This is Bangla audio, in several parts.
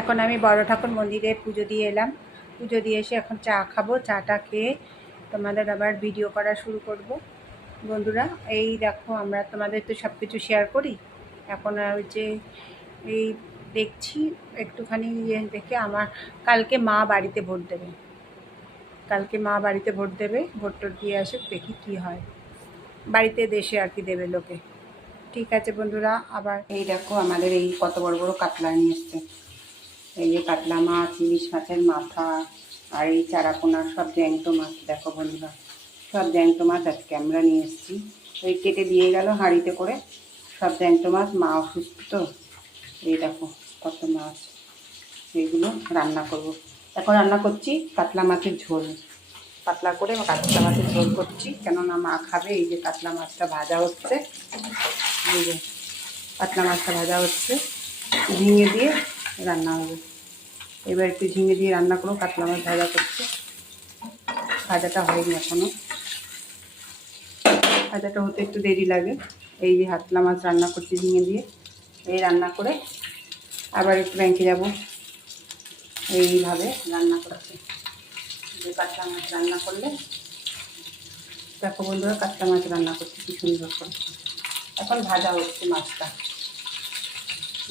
এখন আমি বড় ঠাকুর মন্দিরে পুজো দিয়ে এলাম। পুজো দিয়ে এসে এখন চা খাবো। চাটা খেয়ে তোমাদের আবার ভিডিও করা শুরু করব। বন্ধুরা, এই দেখো, আমরা তোমাদের তো সব কিছু শেয়ার করি। এখন ওই যে এই দেখছি একটুখানি দেখে আমার কালকে মা বাড়িতে ভোট দেবে। ভোট টোট দিয়ে আসে, দেখি কী হয়। বাড়িতে দেশে আর কি দেবে লোকে। ঠিক আছে বন্ধুরা, আবার এই দেখো আমাদের এই কত বড় বড় কাতলা নিয়ে এসছে। এই যে কাতলা মাছ, ইলিশ মাছের মাথা, আর এই চারাপোনা, সব জ্যান্ত মাছ। দেখো বন্ধুরা, সব জ্যান্ত মাছ আজকে আমরা নিয়ে এসেছি। ওই কেটে দিয়ে গেল হাঁড়িতে করে, সব জ্যান্ত মাছ। মা অসুস্থ তো, এই দেখো কত মাছ। এইগুলো রান্না করব। এখন রান্না করছি কাতলা মাছের ঝোল। পাতলা করে কাতলা মাছের ঝোল করছি, কেননা মা খাবে। এই যে কাতলা মাছটা ভাজা হচ্ছে, এই যে কাতলা মাছটা ভাজা হচ্ছে, ঝিঙে দিয়ে রান্না হবে। এবার একটু ঝিঙে দিয়ে রান্না করো। কাতলা মাছ ভাজা করছে, ভাজাটা হয়নি এখনও, ভাজাটা হতে একটু দেরি লাগে। এই যে কাতলা মাছ রান্না করছি ঝিঙে দিয়ে। এই রান্না করে আবার একটু ব্যাংকে যাব। এইভাবে রান্না করছি। যে কাতলা মাছ রান্না করলে, দেখো বন্ধুরা, কাতলা মাছ রান্না করছি কি সুন্দর করে। এখন ভাজা হচ্ছে মাছটা।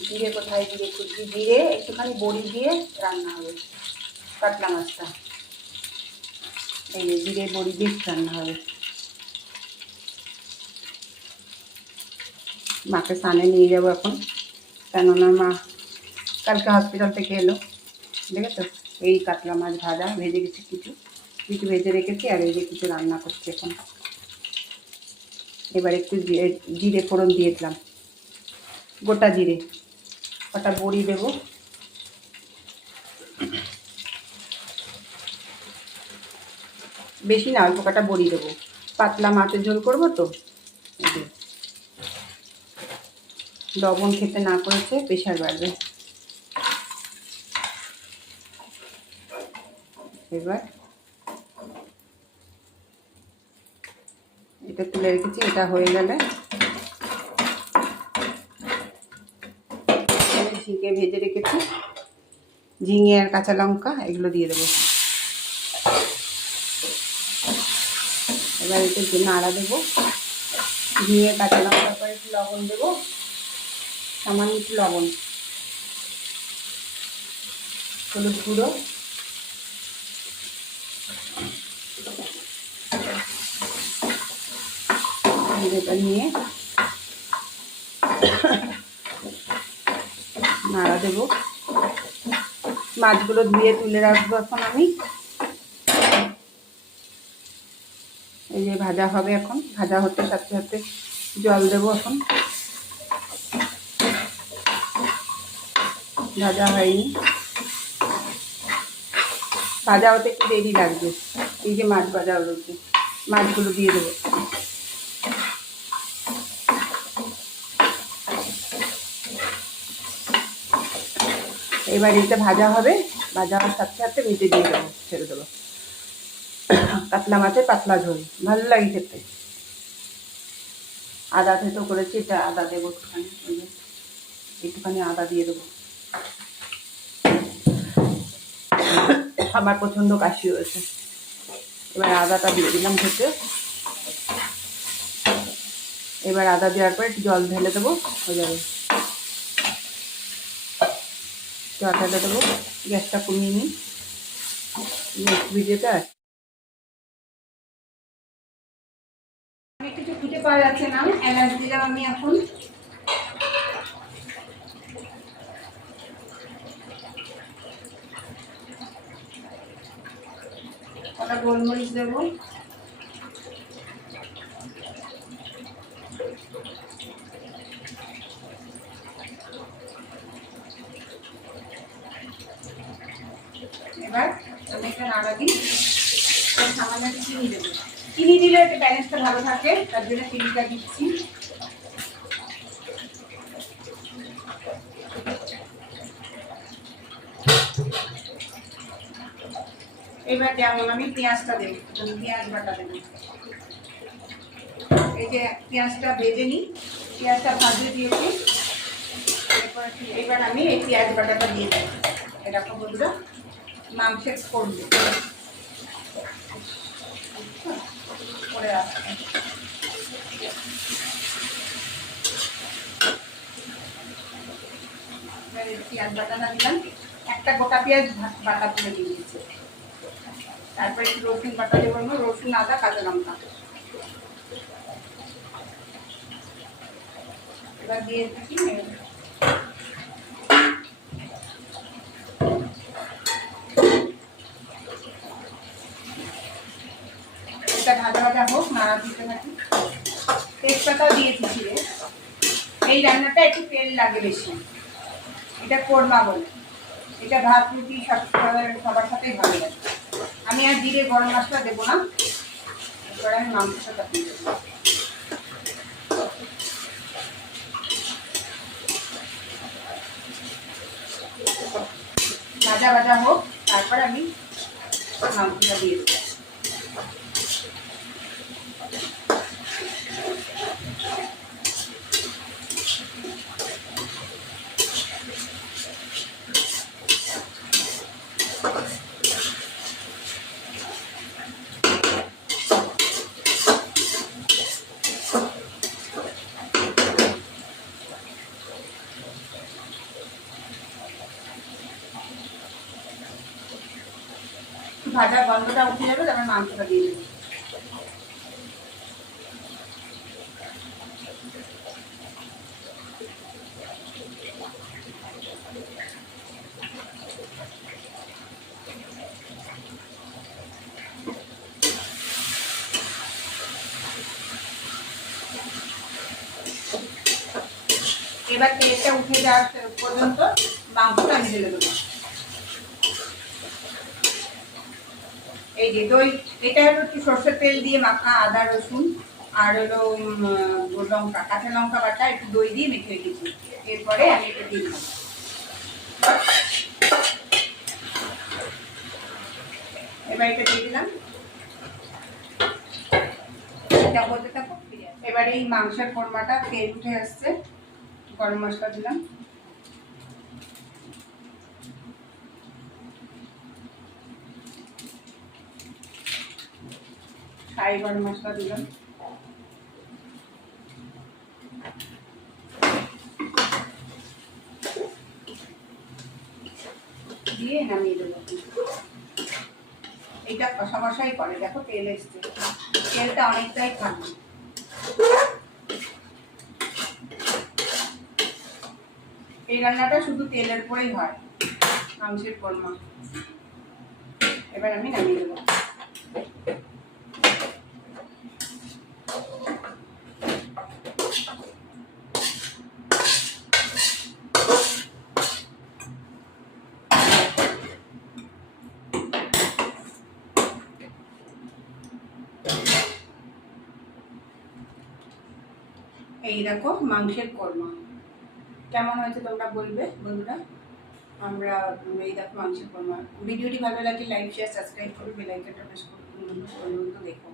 জিরে কোথায়, জিরে কুচি, জিরে একটুখানি বড়ি দিয়ে রান্না হবে কাতলা মাছটা। এই যে জিরে বড়ি দিয়ে রান্না হবে। মাকে স্নানে নিয়ে যাবো এখন, কেননা মা কালকে হসপিটাল থেকে এলো। দেখেছো, এই কাতলা মাছ ভাজা ভেজে গেছি, কিছু কিছু ভেজে রেখেছি, আর এই যে কিছু রান্না করছি এখন। এবার একটু জিরে ফোড়ন দিয়েছিলাম, গোটা জিরে, কটা বড়ি দেবো। বেশি না, অল্প কটা বড়ি দেবো। পাতলা মাছের ঝোল করবো তো। লবণ খেতে না করেছে প্রেশার বাড়বে। এবার এটা তুলে রেখেছি, এটা হয়ে গেলে ঝিঙে ভেজে রেখেছি, ঝিঙে আর কাঁচা লঙ্কা এগুলো দিয়ে দেবো। এবার একটু নাড়া দেবো। ঝিঙে কাঁচা লঙ্কার পরে একটু লবণ দেবো, সামান্য একটু লবণ, হলুদ গুঁড়ো, এটা নিয়ে নাড়া দেবো। মাছগুলো ধুয়ে তুলে রাখবো এখন আমি। এই যে ভাজা হবে এখন, ভাজা হতে সাথে সাথে জল দেবো। এখন ভাজা হয়নি, ভাজা হতে একটু দেরি লাগবে। এই যে মাছ ভাজা রয়েছে, মাছগুলো দিয়ে দেবো। এবার এটা ভাজা হবে, ভাজা হওয়ার সাথে সাথে মিটে দিয়ে দেবো, ছেড়ে দেবো। কাতলা মাছের পাতলা ঝোল ভালো লাগে খেতে। আদা থেতো করেছি, এটা আদা দেবো একটুখানি, একটুখানি আদা দিয়ে দেবো। আমার প্রচণ্ড কাশি হয়েছে, এবার আদাটা দিয়ে দিলাম খেতে। এবার আদা দেওয়ার পর একটু জল ঢেলে দেবো, হয়ে যাবে। জল ঢেলে দেবো, গ্যাসটা কমিয়ে নিই। ভিডিওটা কিছু খুঁজে পাওয়া যাচ্ছে না, এলাচ দিলাম আমি এখন। কটা গোলমরিচ দেবো, এবার আমি একটা নাড়া দিই। সামান্য চিনি দেবো, চিনি দিলে একটা ব্যালেন্সটা ভালো থাকে, তার জন্য চিনিটা দিচ্ছি। এবার যেমন আমি পেঁয়াজটা দেবো, পেঁয়াজ বাটা দেবো। এই যে পেঁয়াজটা ভেজে নিই, পেঁয়াজটা ভাজে দিয়েছি। এবার আমি এই পেঁয়াজ বাটাটা দিয়ে দেবো। এরকম বন্ধুরা মাংসের করবে করে আসবে। পেঁয়াজ বাটাটা দিলাম, একটা গোটা পেঁয়াজ বাটা তুলে দিয়ে দিয়েছি। তারপরে একটু রসুন বাটা দেবো, রসুন আদা কাঁচা লঙ্কা। এবার দিয়ে থাকি এটা ভাজা ভাজা হোক, নাড়া দিতে থাকি। তেজপাতাও দিয়েছি ছিঁড়ে। এই রান্নাটা একটু তেল লাগে বেশি, এটা কোরমা বলে। এটা ভাত রুটি সবার সাথেই ভালো লাগে। আমি আর জিরে গরম মশলা দেবো না, এবার আমি মাংসটা কাটিয়ে দেবো। ভাজা ভাজা হোক, তারপর আমি মাংসটা দিয়ে দেবো। ভাজা গন্ধটা উঠে যাবে, তারপর মাংসটা দিয়ে দেবো। এবার তেলটা উঠে যাওয়ার পর্যন্ত মাংসটা আমি ঢেলে দেবো। এই যে দই, এটা হলো একটু সর্ষের তেল দিয়ে মাখা, আদা রসুন আর হলো লঙ্কা, কাঁচা লঙ্কা বাটা, একটু দই দিয়ে মেখে রেখেছি। এরপরে আমি এটা দিয়ে দিলাম। এবার এটা দিয়ে দিলাম, এটা বলতে থাকো। এবার এই মাংসের কোরমাটা তেল উঠে আসছে, গরম মশলা দিলাম, শাহি গরম মশলা দিলাম, দিয়ে নামিয়ে দেবো। এটা কষা কষাই করে, দেখো তেল এসছে, তেলটা অনেকটাই থাকে। এই রান্নাটা শুধু তেলের পরেই হয়, মাংসের কোরমা। এবার আমি নামিয়ে দেবো। এই দেখো মাংসের কোরমা কেমন হয়েছে তোমরা বলবে বন্ধুরা। আমরা এই দেখো মাংসের কোরমা। ভিডিওটি ভালো লাগলে লাইক শেয়ার সাবস্ক্রাইব করো, বেল আইকনটা প্রেস করো, দেখো।